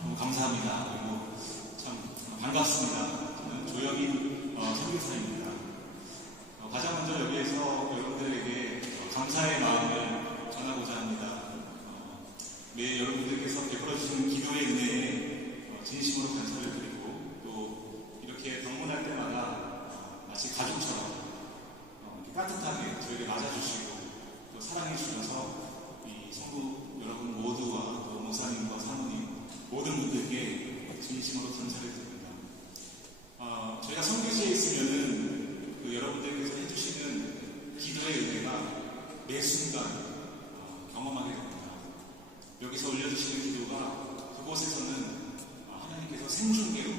너무 감사합니다. 그리고 참 반갑습니다. 저는 조영인 선교사입니다. 가장 먼저 여기에서 여러분들에게 감사의 마음을 전하고자 합니다. 매일 여러분들께서 베풀어주시는 기도의 은혜에 진심으로 감사를 드리고 또 이렇게 방문할 때마다 마치 가족처럼 따뜻하게 저에게 맞아주시고 또 사랑해 주셔서 이 성도 여러분 모두와 또 목사님과 사모님 모든 분들께 진심으로 감사를 드립니다. 저희가 선교지에 있으면은 여러분들께서 해주시는 기도의 은혜가 매 순간 경험하게 됩니다. 여기서 올려주시는 기도가 그곳에서는 하나님께서 생중계로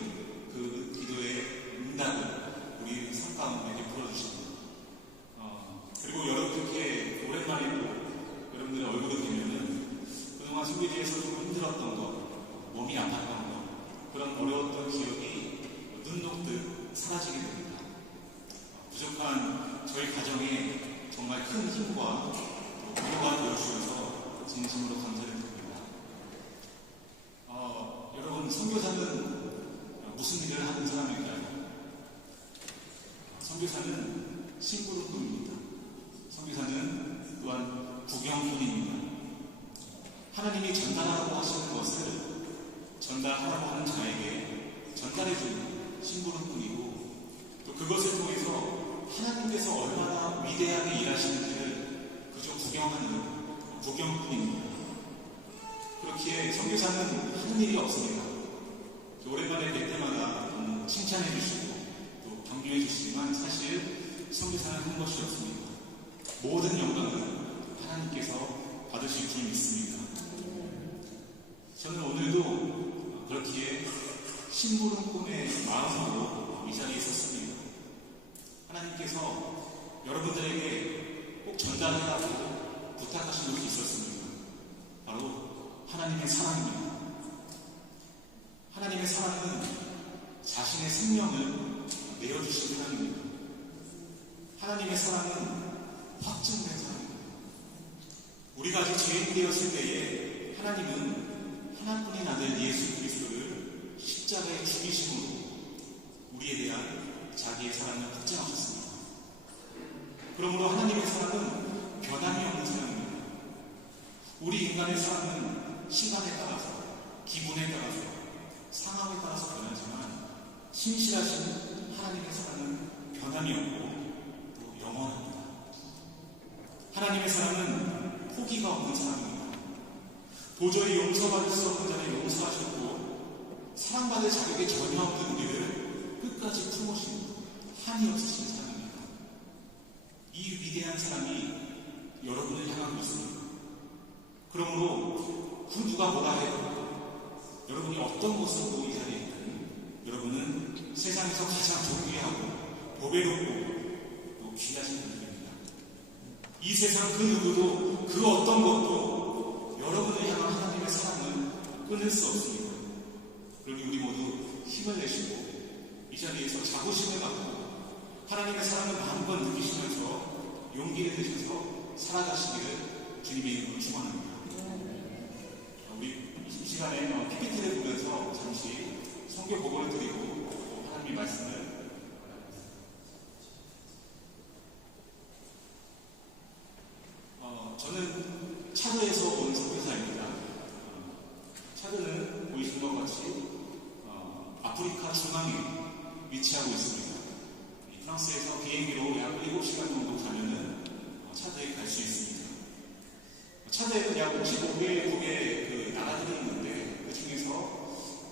그 기도의 응답을 우리 삶 가운데 베풀어주십니다. 그리고 여러분께 오랜만에 또 여러분들의 얼굴을 보면은 그동안 선교지에서 좀 힘들었던 것, 몸이 아팠던 것, 그런 어려웠던 기억이 눈 녹듯 사라지게 됩니다. 부족한 저희 가정에 정말 큰 힘과 또 위로가 되어주셔서 진심으로 감사를 드립니다. 여러분, 선교사는 무슨 일을 하는 사람일까요? 선교사는 심부름꾼입니다. 선교사는 또한 구경꾼입니다. 하나님이 전달하라고 하시는 것을 전달하라고 하는 자에게 전달해주는 심부름꾼이고 또 그것을 통해서 하나님께서 얼마나 위대하게 일하시는지를 그저 구경하는 구경꾼입니다. 그렇기에 선교사는 하는 일이 없습니다. 오랜만에 뵐 때마다 칭찬해 주시고 또 격려해 주시지만 사실 선교사는 한 것이 없습니다. 모든 영광은 하나님께서 받으실 줄 믿습니다. 저는 오늘도 그렇기에 심부름꾼의 마음으로 이 자리에 있었습니다. 하나님께서 여러분들에게 꼭 전달하라고 부탁하신 것이 있었습니다. 바로 하나님의 사랑입니다. 하나님의 사랑은 자신의 생명을 내어주신 사랑입니다. 하나님의 사랑은 확증된 사랑입니다. 우리가 아직 죄인 되었을 때에 하나님은 하나뿐인 아들 예수 그리스도를 십자가에 죽이심으로 우리에 대한 자기의 사랑을 확증하셨습니다. 그러므로 하나님의 사랑은 변함이 없는 사랑입니다. 우리 인간의 사랑은 시간에 따라서, 기분에 따라서, 상황에 따라서 변하지만 신실하신 하나님의 사랑은 변함이 없고 또 영원합니다. 하나님의 사랑은 포기가 없는 사랑입니다. 도저히 용서받을 수 없는 자를 용서하셨고 사랑받을 자격이 전혀 없는 우리를 끝까지 품으신 한이 없으신 사랑입니다. 이 위대한 사랑이 여러분을 향하고 있습니다. 그러므로 그 누가 뭐라 해도 여러분이 어떤 모습으로 이 자리에 있든 여러분은 세상에서 가장 존귀하고 보배롭고 또 귀하신 분들입니다. 이 세상 그 누구도 그 어떤 것도 여러분을 향한 하나님의 사랑을 끊을 수 없습니다. 그러니 우리 모두 힘을 내시고 이 자리에서 자부심을 갖고 하나님의 사랑을 마음껏 느끼시면서 용기를 내셔서 살아가시기를 주님의 이름으로 축원합니다. 우리 이 시간에 PPT를 보면서 잠시 성경 보고를 드리고 하나님의 말씀을 저는 차드에서 온 선교사입니다. 차드는 보이신 것 같이 아프리카 중앙에 위치하고 있습니다. 프랑스에서 비행기로 약 7시간 정도 가면은 차드에 갈 수 있습니다. 차드에는 약 55개국의 나라들이 있는데 그 중에서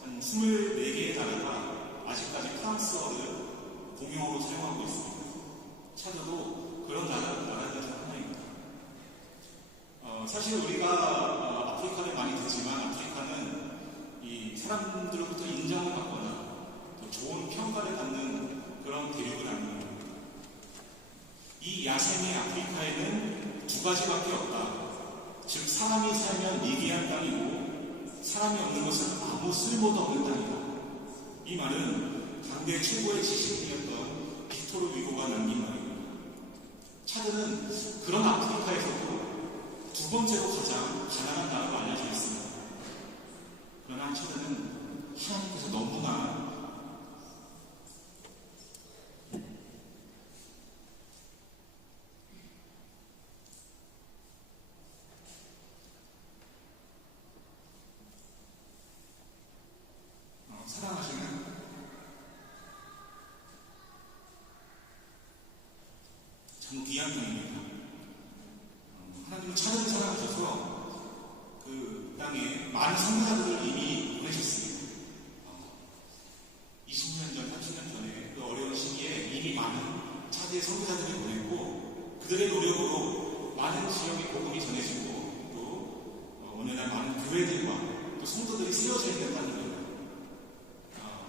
한 24개의 나라가 아직까지 프랑스어를 공용어로 사용하고 있습니다. 차드도 그런 나라들 중 하나입니다. 사실 우리가 아프리카를 많이 듣지만 아프리카는 이 사람들로부터 인정을 받거나 또 좋은 평가를 받는 그런 대륙은 아닙니다. 이 야생의 아프리카에는 두 가지밖에 없다. 즉 사람이 살면 미개한 땅이고 사람이 없는 것은 아무 쓸모도 없는 땅이다. 이 말은 당대 최고의 지식인이었던 빅토르 위고가 남긴 말입니다. 차드는 그런 아프리카에서도 두 번째로 가장 가난한 나라로 알려져 있습니다. 그러나 차들은 하나님께서 너무나 사랑하시는 참 귀한 분입니다. 하나님은 차들을 사랑하셔서 그 땅에 많은 선교사들을 이미 보내셨습니다. 20년 전, 30년 전에 그 어려운 시기에 이미 많은 차대의 선교사들을 보냈고 그들의 노력으로 많은 지역의 복음이 전해지고 또 오늘날 많은 교회들과 또 성도들이 세워져 있다는 겁니다.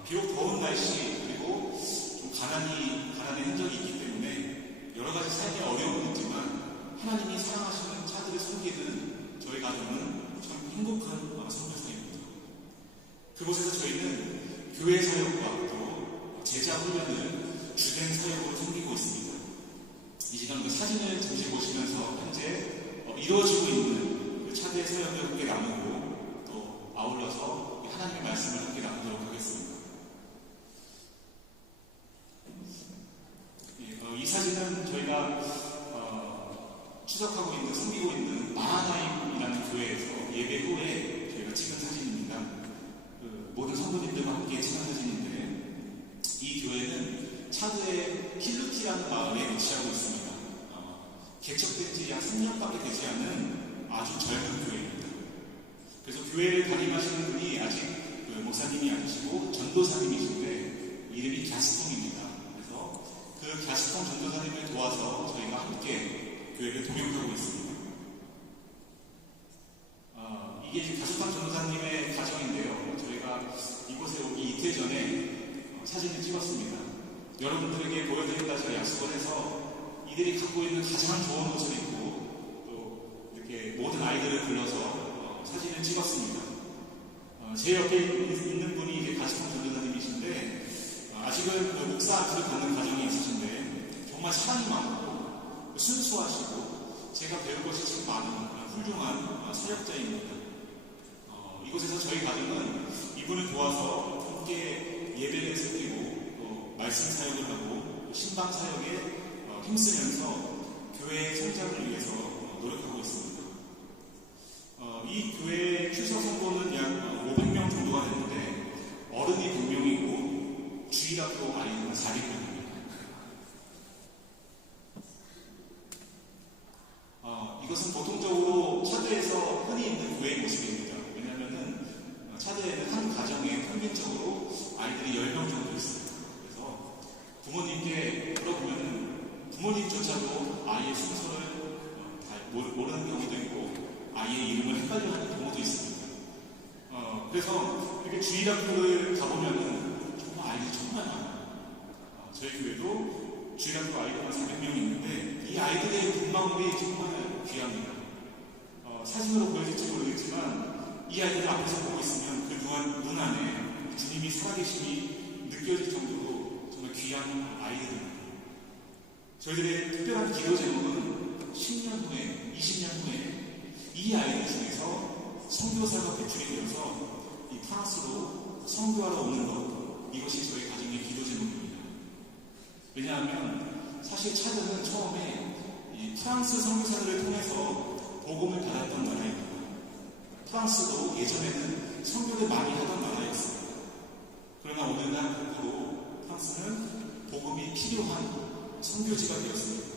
비록 더운 날씨 그리고 좀 가난의 흔적이 있기 때문에 여러 가지 삶의 어려움이 있지만 하나님이 사랑하시는 차들을 섬기는 저희 가족은 참 행복한 선교사입니다. 그곳에서 저희는 교회 사역과 또 제자 훈련을 주된 사역으로 섬기고 있습니다. 이 시간 그 사진을 잠시 보시면서 현재 이루어지고 있는 그 차대 사역을 함께 나누고 또 아울러서 하나님의 말씀을 함께 나누도록 하겠습니다. 이 사진은 저희가 추적하고 있는, 섬기고 있는 마하나임이라는 교회에서 예배 후에 저희가 찍은 사진입니다. 모든 성도님들과 함께 찍은 사진인데 이 교회는 차드의 킬루티라는 마을에 위치하고 있습니다. 개척된 지 약 3년밖에 되지 않은 아주 젊은 교회입니다. 그래서 교회를 담임하시는 분이 아직 목사님이 아니시고 전도사님이신데 이름이 갸스통입니다. 그래서 그 갸스통 전도사님을 도와서 저희가 함께 교회를 동역하고 있습니다. 이게 지금 갸스통 전도사님의 가정인데요. 저희가 이곳에 오기 이틀 전에 사진을 찍었습니다. 여러분들에게 보여드린다 제가 약속을 해서 이들이 갖고 있는 가장 좋은 옷을 입고 또 이렇게 모든 아이들을 불러서 사진을 찍었습니다. 제 옆에 있는 분이 이제 갸스통 전도사님이신데 아직은 그 목사 앞을 갖는 가정이 있으신데 정말 사랑이 많고 순수하시고 제가 배울 것이 참 많은 훌륭한 사역자입니다. 이곳에서 저희 가정은 이분을 도와서 함께 예배를 섬기고 또 말씀 사역을 하고 신방 사역에 힘쓰면서 교회의 성장을 위해서 노력하고 있습니다. 이 교회의 출석 성도는 약 500명 정도가 되는데 어른이 100명이고 주일학교 아이들은 400명입니다. 이것은 보통적으로 차드에서 흔히 있는 교회의 모습입니다. 왜냐하면 차드에는 한 가정에 평균적으로 아이들이 10명 정도 있습니다. 그래서 부모님께 물어보면 부모님조차도 아이의 순서를 모르는 경우도 있고 아이의 이름을 헷갈려하는 경우도 있습니다. 그래서 이렇게 주일학교를 가보면은 정말 아이들이 정말 많아요. 저희 교회도 주일학교 아이들만 400명이 있는데 이 아이들의 눈망울이 정말 귀합니다. 사진으로 보여질지 모르겠지만 이 아이들을 앞에서 보고 있으면 그 눈 안에 주님이 살아계심이 느껴질 정도로 정말 귀한 아이들입니다. 저희들의 특별한 기도 제목은 10년 후에, 20년 후에 이 아이들 중에서 선교사가 배출이 되어서 이 프랑스로 선교하러 오는 것, 이것이 저희 가정의 기도 제목입니다. 왜냐하면 사실 차드는 처음에 이 프랑스 선교사들을 통해서 복음을 받았던 나라입니다. 프랑스도 예전에는 선교를 많이 하던 나라였습니다. 그러나 오늘날 거꾸로 프랑스는 복음이 필요한 선교지가 되었습니다.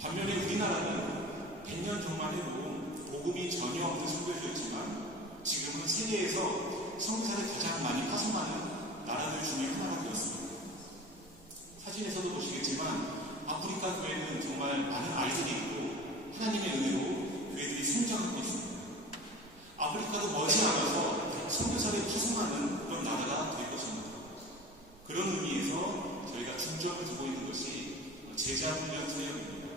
반면에 우리나라는 100년 전만 해도 복음이 전혀 없는 선교지였지만 지금은 세계에서 선교사를 가장 많이 파송하는 나라들 중에 하나가 되었습니다. 사진에서도 보시겠지만 아프리카 교회는 정말 많은 아이들이 있고 하나님의 은혜로 교회들이 성장하고 있습니다. 아프리카도 머지않아서 선교사를 파송하는 그런 나라가 될 것입니다. 그런 의미에서 저희가 중점을 두고 있는 것이 제자 훈련 사역입니다.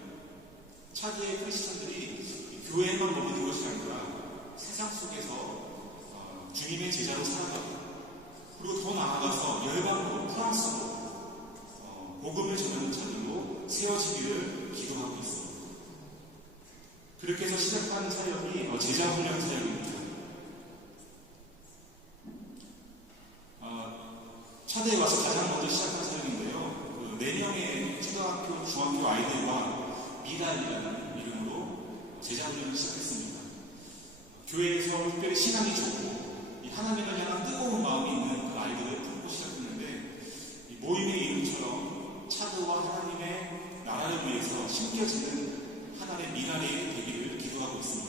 차기의 크리스천들이 교회에만 머무는 것이 아니라 세상 속에서 주님의 제자로 살아가고 그리고 더 나아가서 열방으로 프랑스로 복음을 전하는 자들로 세워지기를 기도하고 있습니다. 그렇게 해서 시작한 사역이 제자 훈련 사역입니다. 차대에 와서 가장 먼저 시작한 사역인데요. 그 4명의 초등학교, 중학교 아이들과 미랄이라는 이름으로 제자훈련을 시작했습니다. 교회에서 특별히 신앙이 좋고 이 하나님을 향한 뜨거운 마음이 있는 그 아이들을 품고 시작했는데, 이 모임의 이름처럼 차도와 하나님의 나라를 위해서 심겨지는 하나님의 미랄이 되기를 기도하고 있습니다.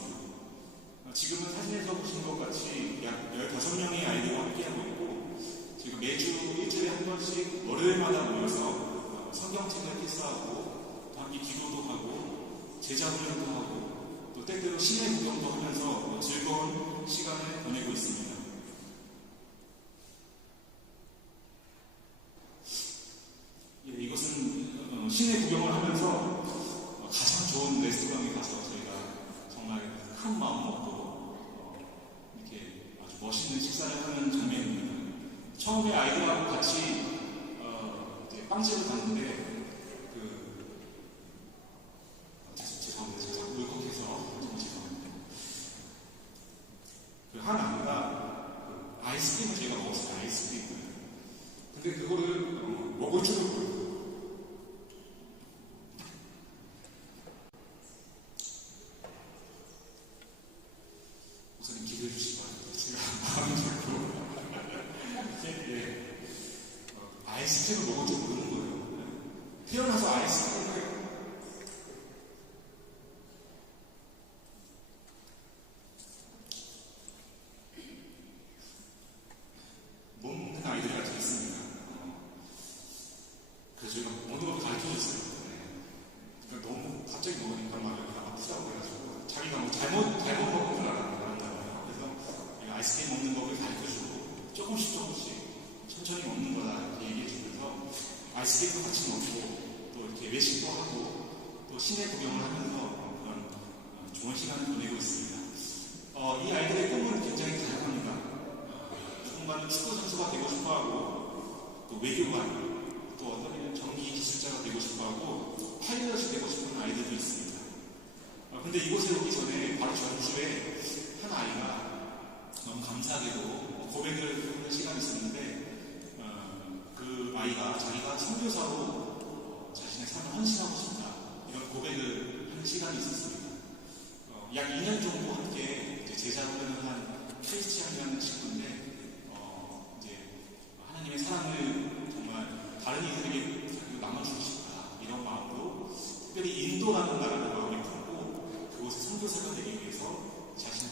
지금은 사진에서 보신 것 같이 약 15명의 아이들과 함께하고 있고, 지금 매주 일주일에 한 번씩 월요일마다 모여서 성경책을 필사하고 또 함께 기도도 하고 제자훈련도 하고 또 때때로 시내 구경도 하면서 즐거운 시간을 보내고 있습니다. 예, 이것은 시내 구경을 하면서 가장 좋은 레스토랑에 가서 저희가 정말 큰 마음 먹고 이렇게 아주 멋있는 식사를 하는 장면입니다. 처음에 아이들하고 같이 이제 빵집을 갔는데 죄송합니다. 제가 울컥해서 정말 죄송합니다. 그 한 아이가 아이스크림을 저희가 먹었어요. 아이스크림을. 근데 그거를 먹을 줄은 모르고 목사님 기도해 주시기 바랍니다. 제가 마음이 좋고 아이스크림을 먹을 줄 모르는 거예요. 태어나서 아이스크림을 못 먹는 아이들이 아직 있습니다. 그래서 저희가 먹는 걸 가르쳐줬어요. 그러니까 너무 갑자기 먹으니까 막 아프다고 해가지고 자기가 뭐 잘못 먹은 줄 알았나 봐요. 그래서 아이스크림 먹는 법을 가르쳐주고 조금씩 천천히 먹는 거다 이렇게 얘기해주면서 아이스크림도 같이 먹고 또 이렇게 외식도 하고 또 시내 구경을 하면서 그런 좋은 시간을 보내고 있습니다. 이 아이들의 꿈은 굉장히 다양합니다. 누군가는 축구 선수가 되고 싶어하고 또 외교관, 또 어떤 이는 전기 기술자가 되고 싶어하고 파일럿이 되고 싶은 아이들도 있습니다. 근데 이곳에 오기 전에 바로 전주에 한 아이가 너무 감사하게도 고백을 하는 시간이 있었는데, 그 아이가 자기가 선교사로 자신의 삶을 헌신하고 싶다 이런 고백을 하는 시간이 있었습니다. 약 2년 정도 함께 제자훈련을 한 크리스티안이라는 친구인데, 이제 하나님의 사랑을 정말 다른 이들에게 나눠주고 싶다 이런 마음으로 특별히 인도라는 나라를 마음에 품고 그곳에 선교사가 되기 위해서 자신을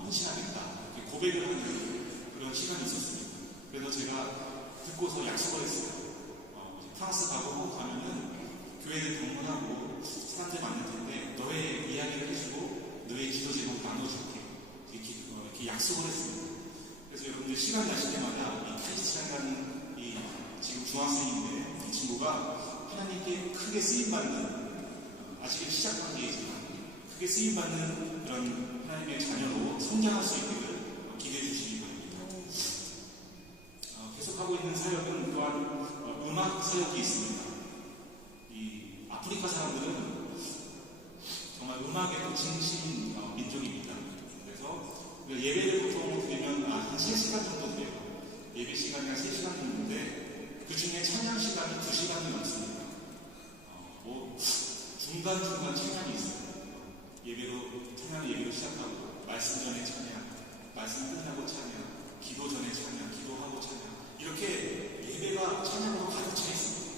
헌신하겠다 이렇게 고백을 하는 그런 시간이 있었습니다. 그래서 제가 듣고서 약속을 했어요. 프랑스 가면은 교회를 방문하고 사람들 많을 텐데 너의 이야기를 해주고 너의 기도 제목 나눠줄게 이렇게 약속을 했습니다. 그래서 여러분들 시간 나실 때마다 이 크리스찬이라는 이 지금 중학생인데 이 친구가 하나님께 크게 쓰임받는 아직 시작 단계이지만 크게 쓰임받는 그런 하나님의 자녀로 성장할 수 있기를 기대해 주시기 바랍니다. 계속하고 있는 사역은 또한 음악 사역이 있습니다. 이 아프리카 사람들은 정말 음악에 또 진심인 민족입니다. 그래서 예배를 보통 드리면 한 3시간 정도 돼요. 예배 시간이 한 3시간 정도인데 그 중에 찬양 시간이 2시간이 넘습니다. 중간중간 찬양이 있어요. 찬양 예배로 시작하고 말씀 전에 찬양, 말씀 끝나고 찬양, 기도 전에 찬양, 기도하고 찬양 이렇게 예배가 찬양으로 가득 차 있습니다.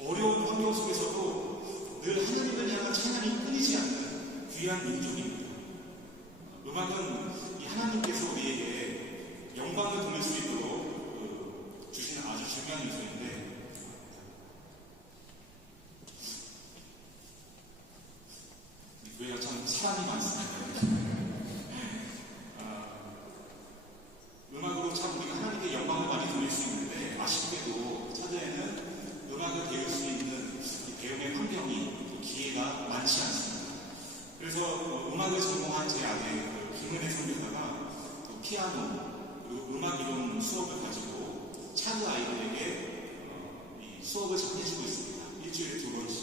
어려운 환경 속에서도 늘 하나님을 향한 찬양이 끊이지 않는 귀한 민족입니다. 음악은 이 하나님께서 우리에게 영광을 돌릴 수 있도록 주시는 아주 중요한 요소인데, 이 교회가 참 사람이 많습니다. 음악으로 참 우리가 하나님께 영광을 많이 돌릴 수 있는데 아쉽게도 차대에는 음악을 배울 수 있는 배움의 환경이 기회가 많지 않습니다. 그래서 음악을 전공한 제 아내 김은혜 선교사가 피아노 그리고 음악 이론 수업을 가지고 차드 아이들에게 이 수업을 전해주고 있습니다. 일주일에 2번씩.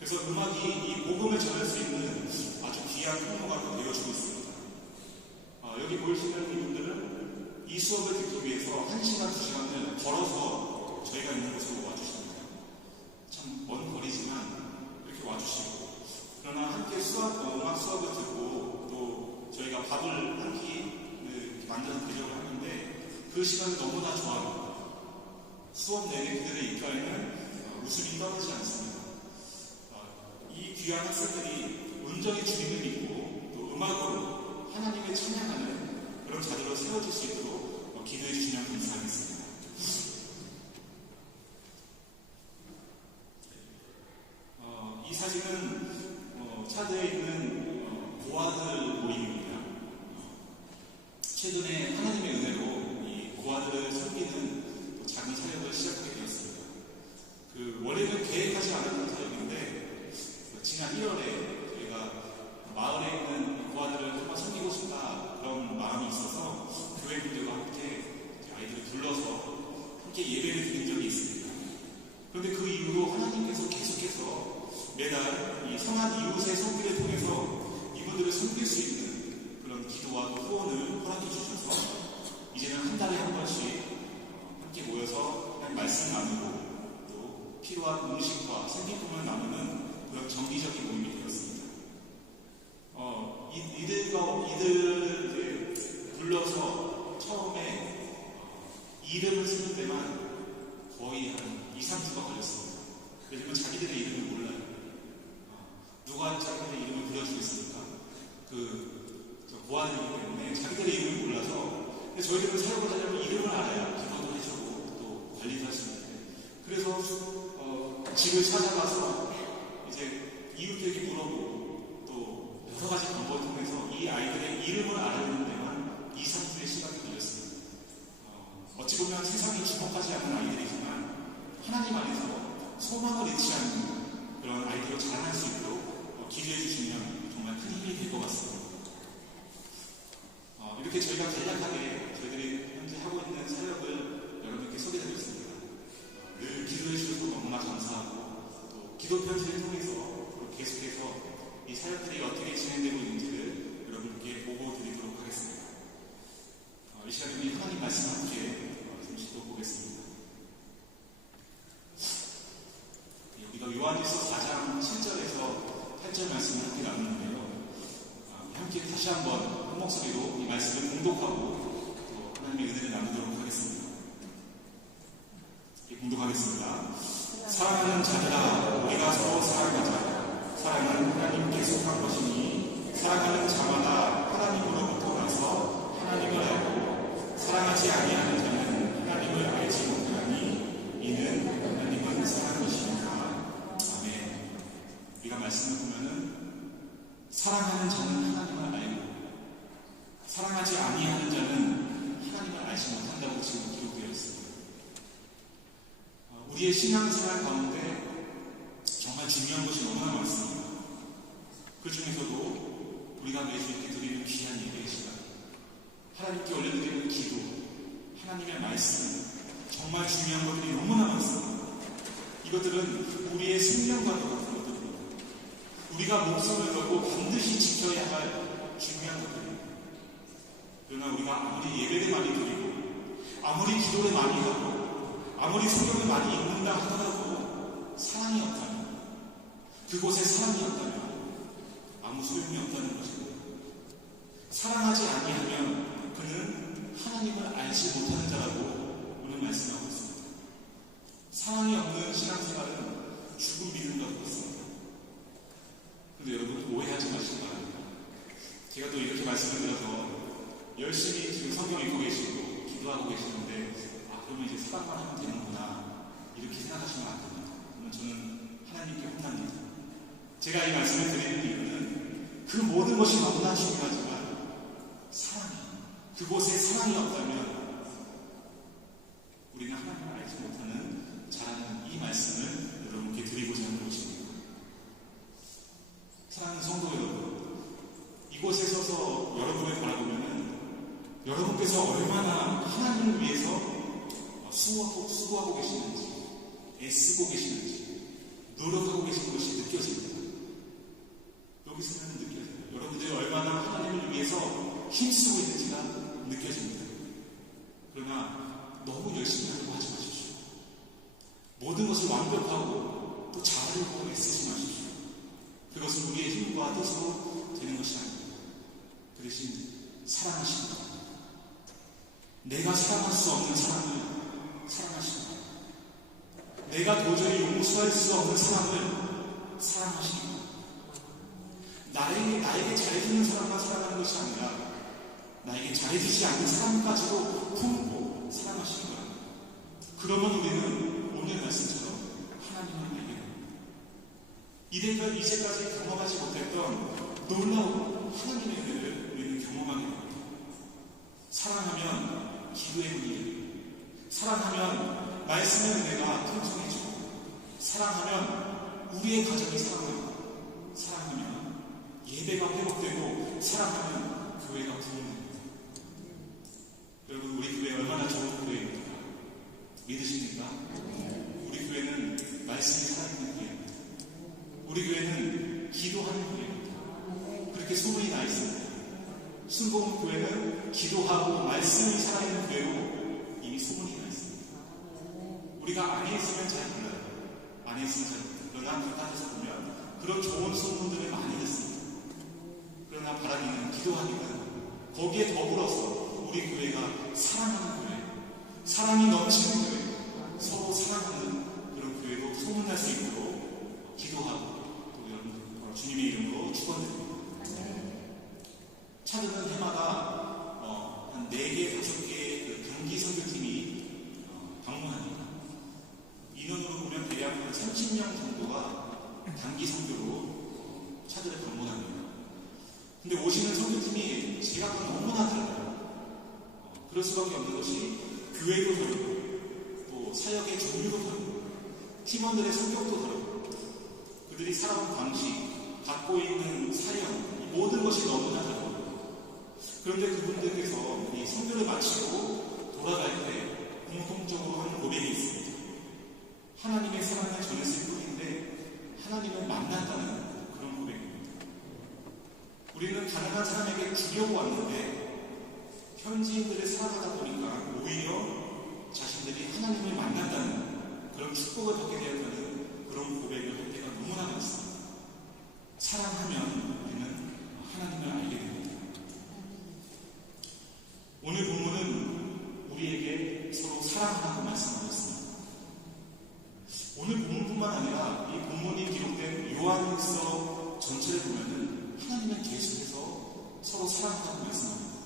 그래서 음악이 이 복음을 전할 수 있는 아주 귀한 통로가 되어주고 있습니다. 여기 보이시는 이분들은 이 수업을 듣기 위해서 1시간, 2시간을 걸어서 저희가 있는 곳으로 와주십니다. 참 먼 거리지만 이렇게 와주시고, 그러나 함께 음악 수업을 듣고 또 저희가 밥을 한 끼 만들어서 드리려고 하는데 그 시간이 너무나 좋아요. 수업 내내 그들의 입가에는 웃음이 떨어지지 않습니다. 이 귀한 학생들이 온전히 주님을 믿고 또 음악으로 하나님을 찬양하는 그런 자들로 세워질 수 있도록 기도해 주시면 감사하겠습니다. 이 사진은 차드에 있는 고아들 모임입니다. 최근에 하나님의 은혜로 이 고아들을 섬기는 작은 사역을 시작하게 되었습니다. 원래는 계획하지 않았던 사역인데 지난 1월에 저희가 마을에 있는 고아들을 한번 섬기고 싶다 그런 마음이 있어서 교회 분들과 함께 아이들을 불러서 함께 예배를 드린 적이 있습니다. 그런데 그 이후로 하나님께서 계속해서 매달 이 성한 이웃의 섬기를 통해서 이분들을 섬길 수 있는 그런 기도와 후원을 허락해 주셔서 이제는 한 달에 한 번씩 함께 모여서 그냥 말씀 나누고 또 필요한 음식과 생필품을 나누는 그런 정기적인 모임이 되었습니다. 이들을 불러서 처음에 이름을 쓰는 데만 거의 한 2-3주가 걸렸습니다. 왜냐면 자기들의 이름을 몰라요. 누가 자기들의 이름을 불러주겠습니까? 고아들이기 때문에 자기들의 이름을 몰라서 저희들은 사역을 하려면 이름을 알아야 기도도 해주고 또 관리도 할 수 있는데 그래서 집을 찾아가서 이제 이웃에게 물어보고 또 여러 가지 방법을 통해서 이 아이들의 이름을 알아내는 데만 2-3주의 시간이 걸렸습니다. 어찌 보면 세상이 주목하지 않는 아이들이지만 하나님 안에서 소망을 잃지 않는 그런 아이들로 자라날 수 있도록 기도해 주시면 정말 큰 힘이 될 것 같습니다. 이렇게 저희가 간략하게 저희들이 현재 하고 있는 사역을 여러분께 소개드렸습니다. 늘 기도해 주셔서 너무나 감사하고 또 기도 편지를 통해서 계속해서 이 사역들이 어떻게 진행되고 있는지를 여러분께 보고 드리도록 하겠습니다. 이 시간에 우리 하나님 말씀 함께 잠시 또 보겠습니다. 여기가 요한일서 4장 7절에서 8절 말씀을 함께 나누는데요. 함께 다시 한번 한 목소리로 이 말씀을 공독하고 또 하나님의 은혜를 나누도록 하겠습니다. 공독하겠습니다. 사랑하는 자들아, 우리가 서로 사랑하자. 사랑은 하나님께 속한 것이니 사랑하는 자마다 하나님으로부터 나서 하나님을 알고 사랑하지 아니하는 자는 하나님을 알지 못하니 이는 하나님은 사랑이시니라. 아멘. 우리가 말씀을 보면은 사랑하는 자는 하나님을 알고 사랑하지 아니하는 자는 하나님을 알지 못한다고 지금 기록되어 있습니다. 우리의 신앙생활 가운데 정말 중요한 것이 너무나 많습니다. 그 중에서도 우리가 매주 이렇게 드리는 귀한 예배의 시간, 하나님께 올려드리는 기도, 하나님의 말씀, 정말 중요한 것들이 너무나 많습니다. 이것들은 우리의 생명과도 같은 것들입니다. 우리가 목숨을 걸고 반드시 지켜야 할 중요한 것들입니다. 그러나 우리가 아무리 예배를 많이 드리고 아무리 기도를 많이 하고 아무리 성경을 많이 읽는다 하더라도 사랑이 없다면 그곳에 사랑이 없다면 아무 소용이 없다는 것입니다. 사랑하지 아니하면 그는 하나님을 알지 못하는 자라고 오늘 말씀하고 있습니다. 사랑이 없는 신앙생활은 죽은 믿음과 같습니다. 그런데 여러분 오해하지 마시기 바랍니다. 제가 또 이렇게 말씀을 드려서 열심히 지금 성경 읽고 계시고 기도하고 계시는데 그러면 이제 사랑만 하면 되는구나 이렇게 생각하시면 안 됩니다. 그러면 저는 하나님께 혼납니다. 제가 이 말씀을 드리는 이유는 그 모든 것이 너무나 중요하지만 사랑이 그곳에 사랑이 없다면 우리는 하나님을 알지 못하는 자라는 이 말씀을 여러분께 드리고자 하는 것입니다. 사랑하는 성도 여러분, 이곳에 서서 여러분을 바라보면 여러분께서 얼마나 하나님을 위해서 수고하고 계시는지, 애쓰고 계시는지, 노력하고 계시는 것이 느껴집니다. 여기서는 느껴져요. 여러분들이 얼마나 하나님을 위해서 힘쓰고 있는지가 느껴집니다. 모든 것을 완벽하고 또 잘하려고 애쓰지 마십시오. 그것은 우리의 힘과 뜻으로 되는 것이 아닙니다. 그 대신 사랑하시는 것, 내가 사랑할 수 없는 사람을 사랑하시는 것, 내가 도저히 용서할 수 없는 사람을 사랑하시는 것, 나에게 잘해주는 사람만 사랑하는 것이 아니라 나에게 잘해주지 않는 사람까지도 품고 사랑하시는 거예요. 그러면 우리는 오늘 말씀처럼 하나님을 알게 됩니다. 이제까지 경험하지 못했던 놀라운 하나님의 은혜를 우리는 경험하게 됩니다. 사랑하면 기도의 문이 열리고, 사랑하면 말씀의 은혜가 풍성해지고, 사랑하면 우리의 가정이 사랑하고, 사랑하면 예배가 회복되고, 사랑하면 교회가 부흥됩니다. 여러분, 우리 교회 얼마나 좋은 교회입니까? 믿으십니까? 우리 교회는 말씀이 살아있는 교회입니다. 우리 교회는 기도하는 교회입니다. 그렇게 소문이 나 있습니다. 순복음교회는 기도하고 말씀이 살아있는 교회로 이미 소문이 나 있습니다. 우리가 안에 있으면 잘 몰라요. 안에 있으면 잘 몰라요. 그러나 바깥에서 보면 그런 좋은 소문들을 많이 듣습니다. 그러나 바라기는, 기도하기는 거기에 더불어서 우리 교회가 사랑하는 교회, 사랑이 넘치는 교회, 서로 사랑하는 그런 교회로 소문날 수 있도록 기도하고 또 여러분 주님의 이름으로 축원드립니다. 차드는 해마다 한 4개, 5개 그 단기 선교팀이 방문합니다. 인원으로 보면 대략 한 30명 정도가 단기 선교로 차드를 방문합니다. 근데 오시는 선교팀이 제각각 너무나 달라요. 그럴 수밖에 없는 것이 교회도 다르고 또 사역의 종류도 다르고 팀원들의 성격도 다르고 그들이 살아온 방식, 갖고 있는 사연, 이 모든 것이 너무나 다르고, 그런데 그분들께서 이 선교를 마치고 돌아갈 때 공통적으로 하는 고백이 있습니다. 하나님의 사랑을 전했을 뿐인데 하나님을 만났다는 그런 고백입니다. 우리는 가난한 사람에게 주려고 왔는데 현지인들을 사랑하다 보니까 오히려 자신들이 하나님을 만났다는 그런 축복을 받게 되었다는 그런 고백을 할 때가 너무나 많습니다. 사랑하면 우리는 하나님을 알게 됩니다. 오늘 본문은 우리에게 서로 사랑하라고 말씀하셨습니다. 오늘 본문뿐만 아니라 이 본문이 기록된 요한일서 전체를 보면은 하나님은 계속해서 서로 사랑하라고 말씀합니다.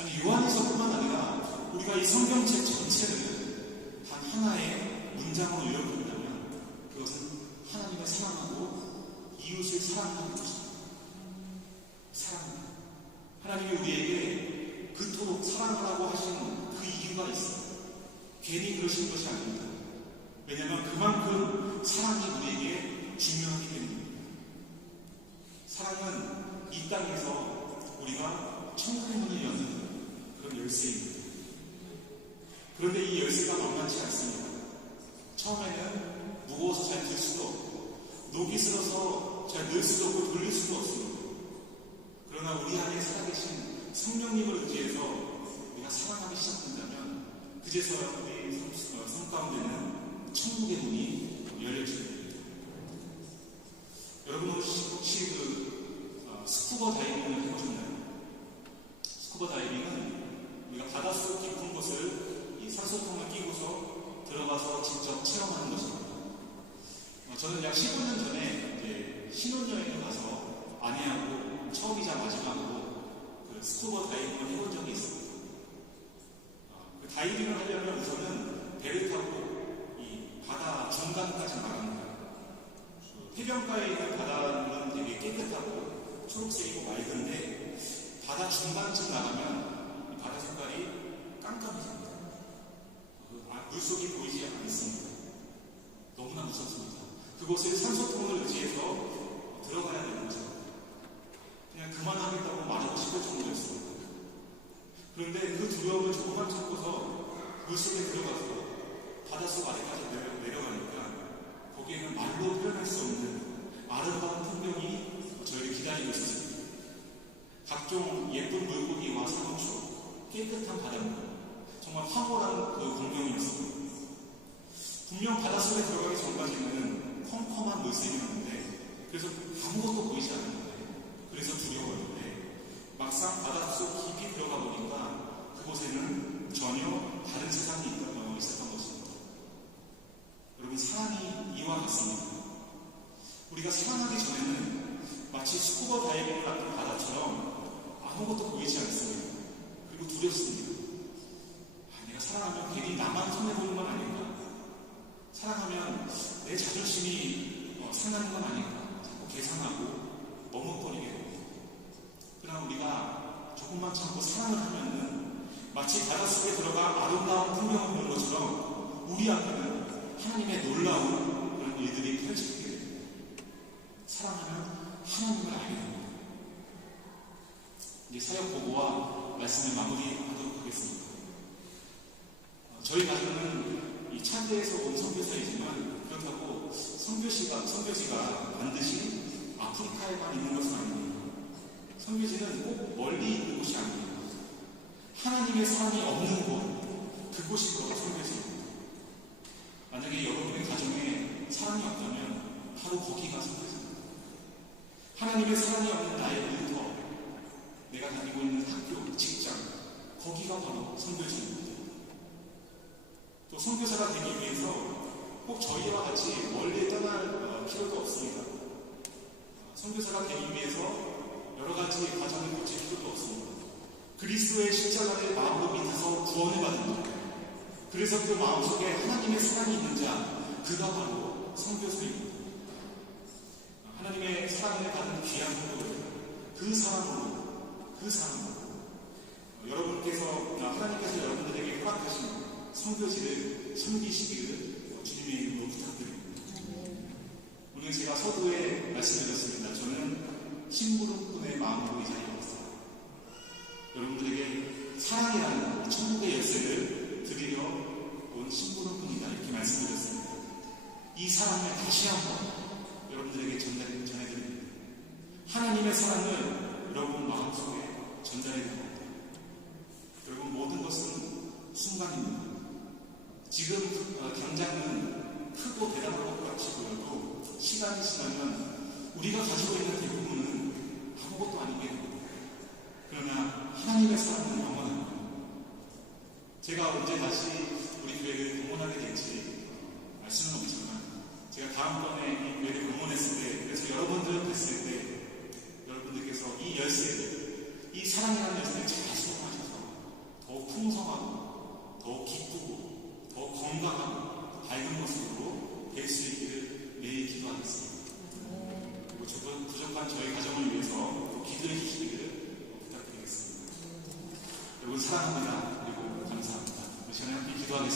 아니, 요한일서뿐만 아니라 우리가 이 성경책 전체를 단 하나의 문장으로 요약한다면 그것은 하나님을 사랑하고 이웃을 사랑하는 것입니다. 사랑합니다. 하나님이 우리에게 그토록 사랑하라고 하신 그 이유가 있어요. 괜히 그러신 것이 아닙니다. 왜냐하면 그만큼 사랑이 우리에게 중요하기 때문입니다. 사랑은 이 땅에서 우리가 천국의 문을 여는 그런 열쇠입니다. 그런데 이 열쇠가 만만치 않습니다. 처음에는 무거워서 잘 들 수도 없고 녹이 슬어서 잘 넣을 수도 없고 돌릴 수도 없습니다. 그러나 우리 안에 살아계신 성령님을 의지해서 우리가 사랑하기 시작한다면 그제서야 우리 삶 가운데는 천국의 문이 열려지게 됩니다. 여러분 혹시 스쿠버 다이빙을 해보셨나요? 스쿠버 다이빙은 우리가 바닷속 깊은 곳을 이 산소통을 끼고서 들어가서 직접 체험하는 것입니다. 저는 약 15년 전에 신혼여행을 가서 아내하고 처음이자 마지막으로 그 스쿠버 다이빙을 해본 적이 있습니다. 그 다이빙을 하려면 우선은 배를 타고 이 바다 중간까지 나갑니다. 해변가에 있는 바다는 되게 깨끗하고 초록색이고 맑은데 바다 중간쯤 나가면 이 바다 색깔이 깜깜해집니다. 물속이 보이지 않습니다. 너무나 무섭습니다. 그곳을 산소통을 의지해서 들어가야 되는 거죠. 그냥 그만하겠다고 말하고 싶을 정도였습니다. 그런데 그 두려움을 조금만 참고서 물속에 들어가서 바닷속 아래까지 내려가니까 거기에는 말로 표현할 수 없는 아름다운 풍경이 저희를 기다리고 있었습니다. 각종 예쁜 물고기와 사무초, 깨끗한 바닷물, 정말 황홀한 그 광경이었습니다. 분명 바닷속에 들어가기 전까지는 컴컴한 물색이었는데, 그래서 아무것도 보이지 않았는데, 그래서 두려웠는데, 막상 바닷속 깊이 들어가 보니까 그곳에는 전혀 다른 세상이 있었던 것입니다. 여러분, 사랑이 이와 같습니다. 우리가 사랑하기 전에는 마치 스쿠버 다이빙을 하는 바다처럼 아무것도 보이지 않습니다. 그리고 두렵습니다. 내가 사랑하면 괜히 나만 손해보는 건 아닌가? 사랑하면 내 자존심이 상하는 건 아닌가? 자꾸 계산하고 머뭇거리게 됩니다. 그러나 우리가 조금만 참고 사랑을 하면은 마치 바닷속에 들어가 아름다운 풍경을 보는 것처럼 우리 앞에는 하나님의 놀라운 그런 일들이 펼쳐지게 됩니다. 사랑하면 하나님을 알게 됩니다. 이제 사역 보고와 말씀을 마무리하도록 하겠습니다. 저희 가정은 이 차대에서 온 선교사이지만 그렇다고 선교지가 반드시 아프리카에만 있는 것은 아닙니다. 선교지는 꼭 멀리 있는 곳이 아닙니다. 하나님의 사랑이 없는 곳, 그곳이 바로 선교지입니다. 만약에 여러분의 가정에 사랑이 없다면 바로 거기가 선교지입니다. 하나님의 사랑이 없는 나의 일터, 내가 다니고 있는 학교, 직장, 거기가 바로 선교지입니다. 또 선교사가 되기 위해서 꼭 저희와 같이 멀리 떠날 필요도 없습니다. 선교사가 되기 위해서 여러 가지 과정을 거칠 필요도 없습니다. 그리스도의 십자가를 마음으로 믿어서 구원을 받는다. 그래서 그 마음속에 하나님의 사랑이 있는 자, 그가 바로 선교사입니다. 하나님의 사랑을 받은 귀한 성도들, 그 사랑으로 여러분께서 하나님께서 여러분들에게 허락하신 선교지를 섬기시기를 주님의 이름으로 부탁드립니다. 오늘 제가 서두에 말씀드렸습니다. 저는 심부름꾼의 마음으로 이 자리에 왔어요. 여러분들에게 사랑이라는 천국의 열쇠를 드리려 온 심부름꾼이다, 이렇게 말씀드렸습니다. 이 사랑을 다시 한번 여러분들에게 전해드립니다. 하나님의 사랑을 여러분 마음속에 전달해드립니다. 여러분, 모든 것은 순간입니다. 지금 당장은 크고 대단한 것 같이 보여도 시간이 지나면 우리가 가지고 있는 대부분은 아무것도 아니게 됩니다. 그러나 하나님의 사랑은 영원합니다. 제가 언제 다시 우리 교회를 방문하게 될지 알 수는 없지만, 제가 다음번에 이 교회를 방문했을 때, 그래서 여러분들을 뵀을 때 여러분들께서 이 열쇠를, 이 사랑이라는 열쇠를 잘 수용하셔서 더 풍성하고 더 기쁘고 더 건강하고 밝은 모습으로 될 수 있기를 매일 기도하겠습니다. 그리고 부족한 저희 가정을 위해서 기도해 주시기를 부탁드리겠습니다. 여러분, 사랑합니다. 그리고 감사합니다. 이 시간에 함께 기도하겠습니다.